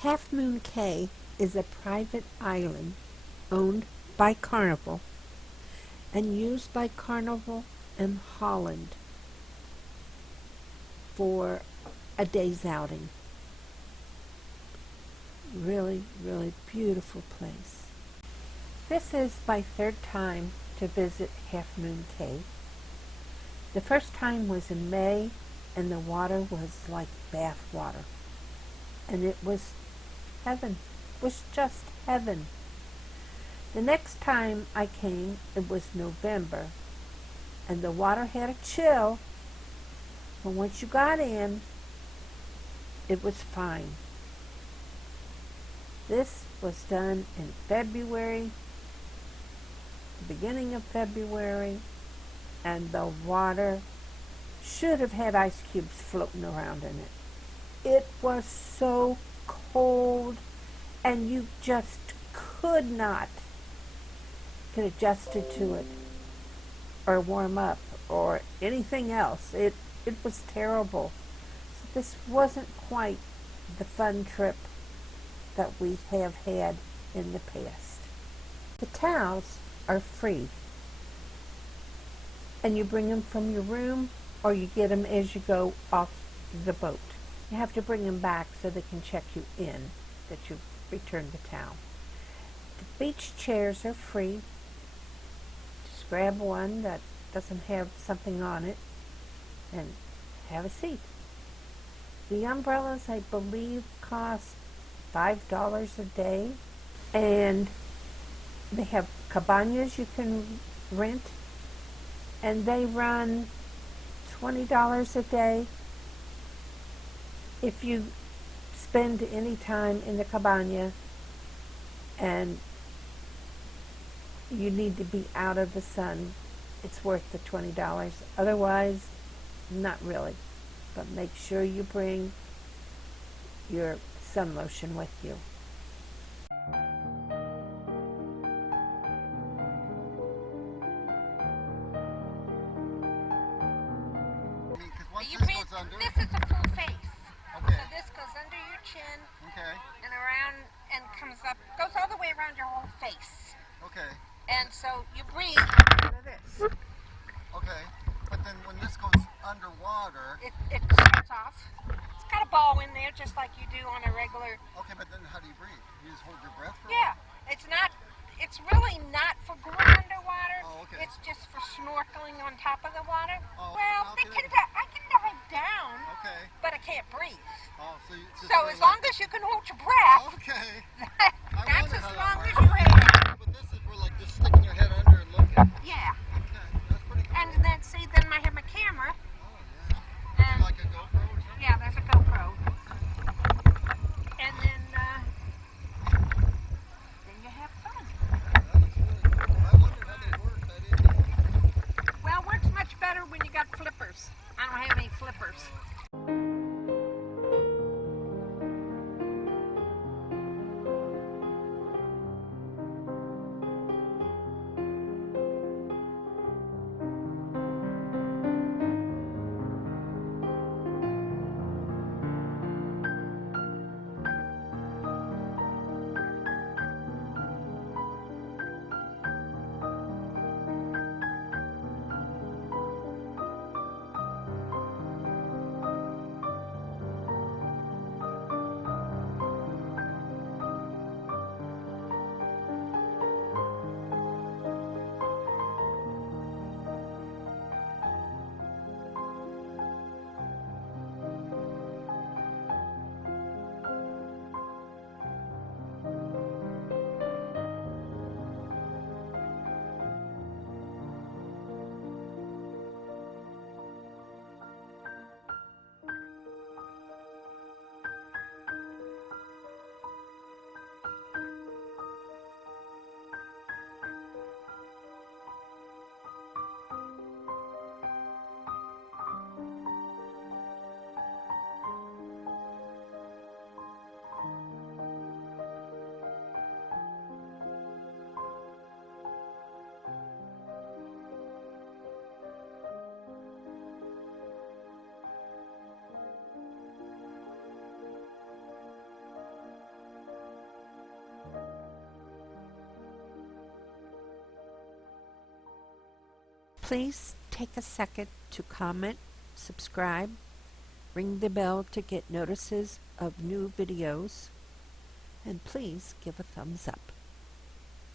Half Moon Cay is a private island owned by Carnival and used by Carnival and Holland for a day's outing. Really, really beautiful place. This is my third time to visit Half Moon Cay. The first time was in May, and the water was like bath water. And it was heaven. It was just heaven. The next time I came, it was November, and the water had a chill, but once you got in, it was fine. This was done in February, the beginning of February, and the water should have had ice cubes floating around in it. It was so cold, and you just could not get adjusted to it or warm up or anything else. It was terrible. So this wasn't quite the fun trip that we have had in the past. The towels are free, and you bring them from your room or you get them as you go off the boat. You have to bring them back so they can check you in that you've returned the towel. The beach chairs are free. Just grab one that doesn't have something on it and have a seat. The umbrellas, I believe, cost $5 a day, and they have cabanas you can rent, and they run $20 a day. If you spend any time in the cabana and you need to be out of the sun, it's worth the $20. Otherwise, not really. But make sure you bring your sun lotion with you. This is a full face. Okay. So this goes under your chin. Okay. And around and comes up, goes all the way around your whole face. Okay. And so you breathe into this. Okay. But then when this goes underwater, it shuts off. It's got a ball in there just like you do on a regular. Okay, but then how do you breathe? You just hold your breath for a while? It's really not for going underwater. Oh, okay. It's just for snorkeling on top of the water. Oh, well, I can dive down, okay, but I can't breathe. Oh, so as long as you can hold your breath, okay. That's as long as you have. But this is for like just sticking your head under and looking. Yeah. Okay, that's pretty cool. And then I have my camera. Oh, yeah. And like a GoPro or something? Yeah, there's a GoPro. And then you have fun. That looks really cool. I wondered how they worked. I didn't know. Well, it works much better when you got flippers. I don't have any flippers. Please take a second to comment, subscribe, ring the bell to get notices of new videos, and please give a thumbs up.